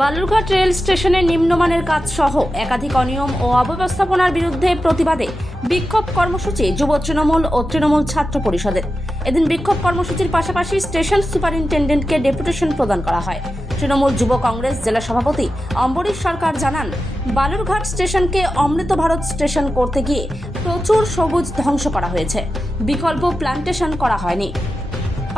Balurghat rail স্টেশনে নিম্নমানের কাজ সহ একাধিক অনিয়ম ও অব্যবস্থাপনার বিরুদ্ধে প্রতিবাদে বিক্ষোভ কর্মসূচি যুব তৃণমূল ও তৃণমূল ছাত্র পরিষদের। এদিন বিক্ষোভ কর্মসূচির পাশাপাশি স্টেশন সুপারিনটেন্ডেন্টকে ডেপুটেশন প্রদান করা হয়। তৃণমূল যুব কংগ্রেস জেলা সভাপতি অম্বরীশ সরকার জানান, বালুরঘাট স্টেশনকে অমৃত ভারত স্টেশন করতে গিয়ে প্রচুর সবুজ ধ্বংস করা হয়েছে, বিকল্প প্ল্যান্টেশন করা হয়নি,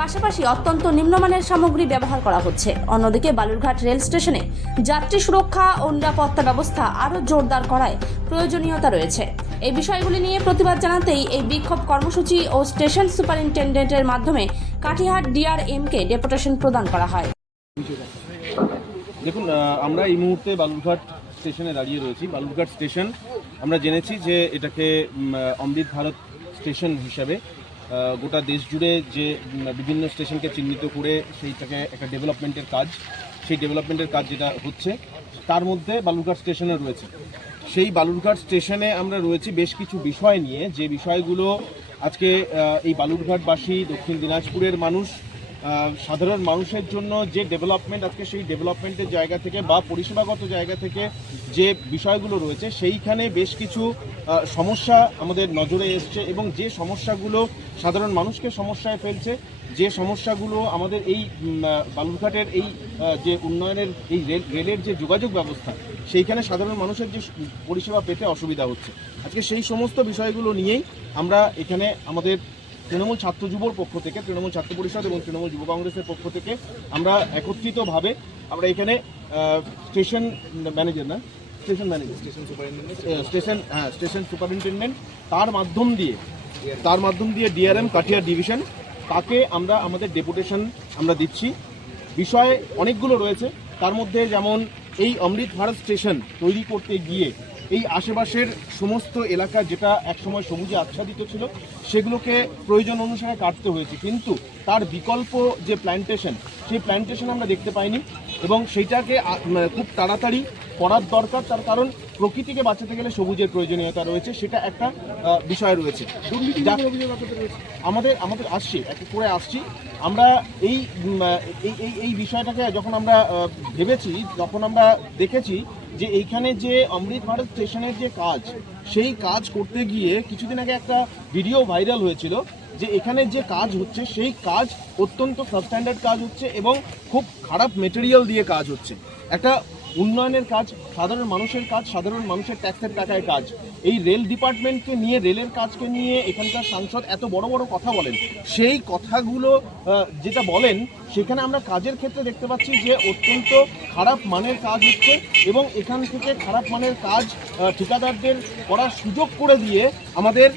পাশাপাশি অত্যন্ত নিম্নমানের সামগ্রী ব্যবহার করা হচ্ছে। অন্যদিকে বালুরঘাট রেল স্টেশনে যাত্রী সুরক্ষা ও নিরাপত্তা ব্যবস্থা আরও জোরদার করায় প্রয়োজনীয়তা রয়েছে। এই বিষয়গুলি নিয়ে প্রতিবাদ জানাতেই এই বিক্ষোভ কর্মসূচি ও স্টেশন সুপারিনটেন্ডেন্টের মাধ্যমে কাটিহাট ডিআরএমকে ডেপুটেশন প্রদান করা হয়। দেখুন, আমরা এই মুহূর্তে বালুরঘাট স্টেশনে দাঁড়িয়ে রয়েছি। বালুরঘাট স্টেশন আমরা জেনেছি যে এটাকে অমৃত ভারত স্টেশন হিসাবে গোটা দেশ জুড়ে যে বিভিন্ন স্টেশনকে চিহ্নিত করে সেইটাকে একটা ডেভেলপমেন্টের কাজ, সেই ডেভেলপমেন্টের কাজ যেটা হচ্ছে তার মধ্যে বালুরঘাট স্টেশনে রয়েছে। সেই বালুরঘাট স্টেশনে আমরা রয়েছি বেশ কিছু বিষয় নিয়ে, যে বিষয়গুলো আজকে এই বালুরঘাটবাসী, দক্ষিণ দিনাজপুরের মানুষ, সাধারণ মানুষের জন্য যে ডেভেলপমেন্ট, আজকে সেই ডেভেলপমেন্টের জায়গা থেকে বা পরিষেবাগত জায়গা থেকে যে বিষয়গুলো রয়েছে সেইখানে বেশ কিছু সমস্যা আমাদের নজরে এসছে, এবং যে সমস্যাগুলো সাধারণ মানুষকে সমস্যায় ফেলছে, যে সমস্যাগুলো আমাদের এই বালুরঘাটের এই যে উন্নয়নের এই রেলের যে যোগাযোগ ব্যবস্থা, সেইখানে সাধারণ মানুষের যে পরিষেবা পেতে অসুবিধা হচ্ছে, আজকে সেই সমস্ত বিষয়গুলো নিয়েই আমরা এখানে আমাদের তৃণমূল ছাত্র যুবর পক্ষ থেকে, তৃণমূল ছাত্র পরিষদ এবং তৃণমূল যুব কংগ্রেসের পক্ষ থেকে আমরা একত্রিতভাবে আমরা এখানে স্টেশন সুপারিনটেন্ডেন্ট তার মাধ্যম দিয়ে ডিআরএম কাটিহার ডিভিশন, তাকে আমরা আমাদের ডেপুটেশন আমরা দিচ্ছি। বিষয় অনেকগুলো রয়েছে, তার মধ্যে যেমন এই অমৃত ভারত স্টেশন তৈরি করতে গিয়ে এই আশেপাশের সমস্ত এলাকা যেটা একসময় সবুজে আচ্ছাদিত ছিল সেগুলোকে প্রয়োজন অনুসারে কাটতে হয়েছে, কিন্তু তার বিকল্প যে প্ল্যান্টেশন, সেই প্ল্যান্টেশন আমরা দেখতে পাইনি, এবং সেইটাকে খুব তাড়াতাড়ি করার দরকার। তার কারণ প্রকৃতিকে বাঁচাতে গেলে সবুজের প্রয়োজনীয়তা রয়েছে, সেটা একটা বিষয় রয়েছে। আমাদের আসছি, এক এক করে আসছি। আমরা এই বিষয়টাকে যখন আমরা ভেবেছি, যখন আমরা দেখেছি যে এইখানে যে অমৃত ভারত স্টেশনের যে কাজ, সেই কাজ করতে গিয়ে কিছুদিন আগে একটা ভিডিও ভাইরাল হয়েছিল যে এখানে যে কাজ হচ্ছে সেই কাজ অত্যন্ত সাবস্ট্যান্ডার্ড কাজ হচ্ছে এবং খুব খারাপ মেটেরিয়াল দিয়ে কাজ হচ্ছে। একটা উন্নয়নের কাজ, সাধারণ মানুষের কাজ, সাধারণ মানুষের ট্যাক্সের টাকায় কাজ। এই রেল ডিপার্টমেন্টকে নিয়ে, রেলের কাজকে নিয়ে এখানকার সাংসদ এত বড় বড় কথা বলেন, সেই কথাগুলো যেটা বলেন সেখানে আমরা কাজের ক্ষেত্রে দেখতে পাচ্ছি যে অত্যন্ত খারাপ মানের কাজ হচ্ছে, এবং এখান থেকে খারাপ মানের কাজ ঠিকাদারদের করার সুযোগ করে দিয়ে আমাদের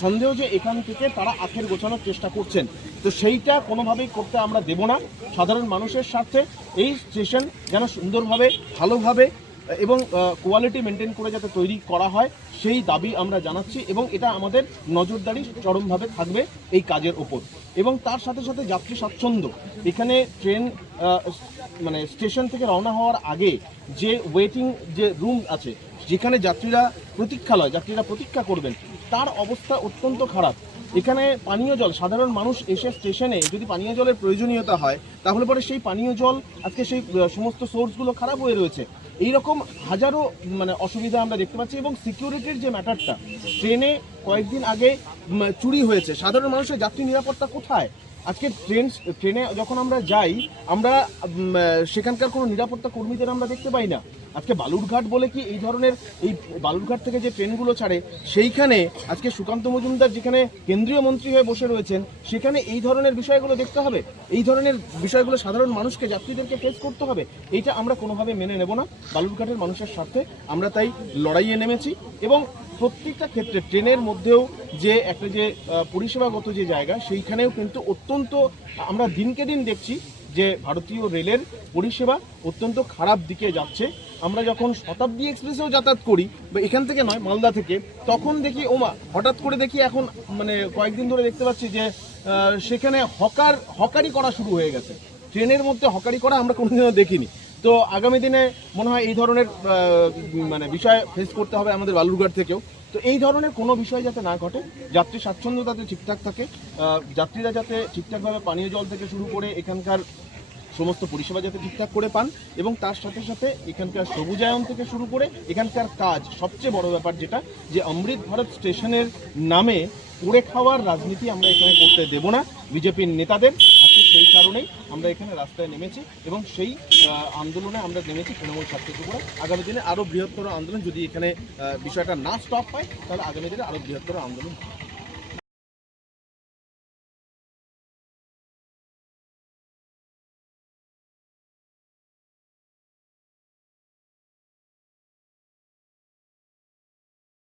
সন্দেহ যে এখান থেকে তারা আখের গোছানোর চেষ্টা করছেন। তো সেইটা কোনোভাবেই করতে আমরা দেব না। সাধারণ মানুষের স্বার্থে এই স্টেশন যেন সুন্দরভাবে, ভালোভাবে এবং কোয়ালিটি মেনটেন করে যাতে তৈরি করা হয়, সেই দাবি আমরা জানাচ্ছি, এবং এটা আমাদের নজরদারি চরমভাবে থাকবে এই কাজের ওপর। এবং তার সাথে সাথে যাত্রী স্বাচ্ছন্দ্য, এখানে ট্রেন মানে স্টেশন থেকে রওনা হওয়ার আগে যে ওয়েটিং যে রুম আছে, যেখানে যাত্রীরা প্রতীক্ষা করবেন, তার অবস্থা অত্যন্ত খারাপ। এখানে পানীয় জল, সাধারণ মানুষ এসে স্টেশনে যদি পানীয় জলের প্রয়োজনীয়তা হয়, তাহলে পরে সেই পানীয় জল আজকে সেই সমস্ত সোর্সগুলো খারাপ হয়ে রয়েছে। এইরকম হাজারো অসুবিধা আমরা দেখতে পাচ্ছি। এবং সিকিউরিটির যে ম্যাটারটা, ট্রেনে কয়েকদিন আগে চুরি হয়েছে, সাধারণ মানুষের যাত্রী নিরাপত্তা কোথায়? আজকে ট্রেনে যখন আমরা যাই, আমরা সেখানকার কোনো নিরাপত্তা কর্মীদের আমরা দেখতে পাই না। আজকে বালুরঘাট বলে কি এই ধরনের, এই বালুরঘাট থেকে যে ট্রেনগুলো ছাড়ে সেইখানে আজকে সুকান্ত মজুমদার যেখানে কেন্দ্রীয় মন্ত্রী হয়ে বসে রয়েছেন, সেখানে এই ধরনের বিষয়গুলো দেখতে হবে, এই ধরনের বিষয়গুলো সাধারণ মানুষকে, যাত্রীদেরকে ফেস করতে হবে। এইটা আমরা কোনোভাবে মেনে নেব না। বালুরঘাটের মানুষের স্বার্থে আমরা তাই লড়াইয়ে নেমেছি, এবং প্রত্যেকটা ক্ষেত্রে ট্রেনের মধ্যেও যে একটা যে পরিষেবাগত যে জায়গা, সেইখানেও কিন্তু অত্যন্ত আমরা দিনকে দিন দেখছি যে ভারতীয় রেলের পরিষেবা অত্যন্ত খারাপ দিকে যাচ্ছে। আমরা যখন শতাব্দী এক্সপ্রেসেও যাতায়াত করি, বা এখান থেকে নয়, মালদা থেকে, তখন দেখি হঠাৎ করে দেখি এখন কয়েকদিন ধরে দেখতে পাচ্ছি যে সেখানে হকারি করা শুরু হয়ে গেছে। ট্রেনের মধ্যে হকারি করা আমরা কোনোদিনও দেখিনি। তো আগামী দিনে মনে হয় এই ধরনের বিষয় ফেস করতে হবে আমাদের বালুরঘাট থেকেও। তো এই ধরনের কোনো বিষয় যাতে না ঘটে, যাত্রী স্বাচ্ছন্দ্য যাতে ঠিকঠাক থাকে, যাত্রীরা যাতে ঠিকঠাকভাবে পানীয় জল থেকে শুরু করে এখানকার সমস্ত পরিষেবা যাতে ঠিকঠাক করে পান, এবং তার সাথে সাথে এখানকার সবুজায়ন থেকে শুরু করে এখানকার কাজ, সবচেয়ে বড় ব্যাপার যেটা, যে অমৃত ভারত স্টেশনের নামে করে খাওয়ার রাজনীতি আমরা এখানে করতে দেব না বিজেপির নেতাদের। আজকে সেই কারণেই আমরা এখানে রাস্তায় নেমেছি, এবং সেই আন্দোলনে আমরা নেমেছি তৃণমূল ছাত্র ত্রিপুরা। আগামী দিনে আরও বৃহত্তর আন্দোলন, যদি এখানে বিষয়টা না স্টপ পায়, তাহলে আগামী দিনে আরও বৃহত্তর আন্দোলন হবে।